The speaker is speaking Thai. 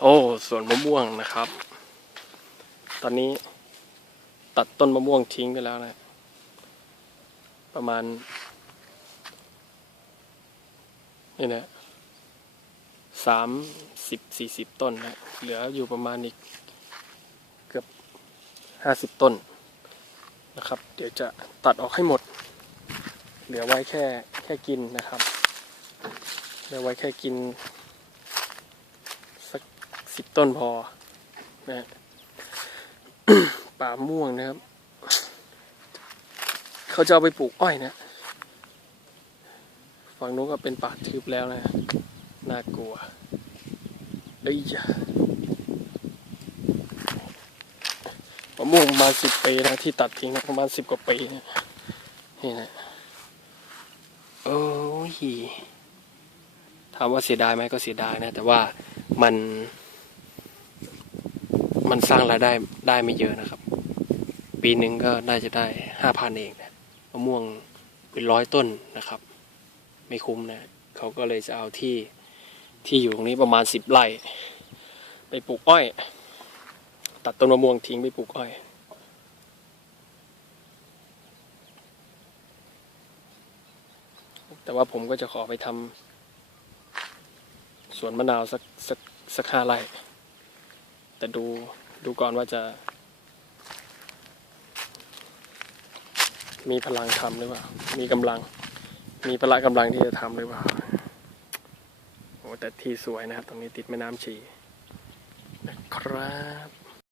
โอ้สวนมะม่วงนะครับ ตอนนี้ตัดต้นมะม่วงทิ้งไปแล้วนะ ประมาณ นี่นะสามสิบสี่สิบต้นนะเหลืออยู่ประมาณอีกเกือบห้าสิบต้นนะครับ เดี๋ยวจะตัดออกให้หมด เหลือไว้แค่แค่กินนะครับ เหลือไว้แค่กิน สิบต้นพอนะป่าม่วงนะครับ เขาจะเอาไปปลูกอ้อยนะ ฝั่งนู้นก็เป็นป่าทึบแล้วนะ น่ากลัวเอ้ยมะม่วงประมาณสิบปีนะที่ตัดทิ้งนะประมาณสิบกว่าปีนะนี่นะโอ้ยถามว่าเสียดายไหมก็เสียดายนะ แต่ว่ามัน มันสร้างรายได้ได้ไม่เยอะนะครับ ปีหนึ่งก็น่าจะได้ห้าพันเองนะมะม่วงเป็นร้อยต้นนะครับ ไม่คุ้มนะเขาก็เลยจะเอาที่ที่อยู่ตรงนี้ประมาณสิบไร่ไปปลูกอ้อย ตัดต้นมะม่วงทิ้งไปปลูกอ้อยแต่ว่าผมก็จะขอไปทำสวนมะนาวสักสักสักห้าไร่แต่ดู ดูก่อนว่าจะ มีพลังทำหรือเปล่า มีกำลัง มีพละกำลังที่จะทำหรือเปล่า โอ้แต่ที่สวยนะครับ ตรงนี้ติดแม่น้ำชีนะครับ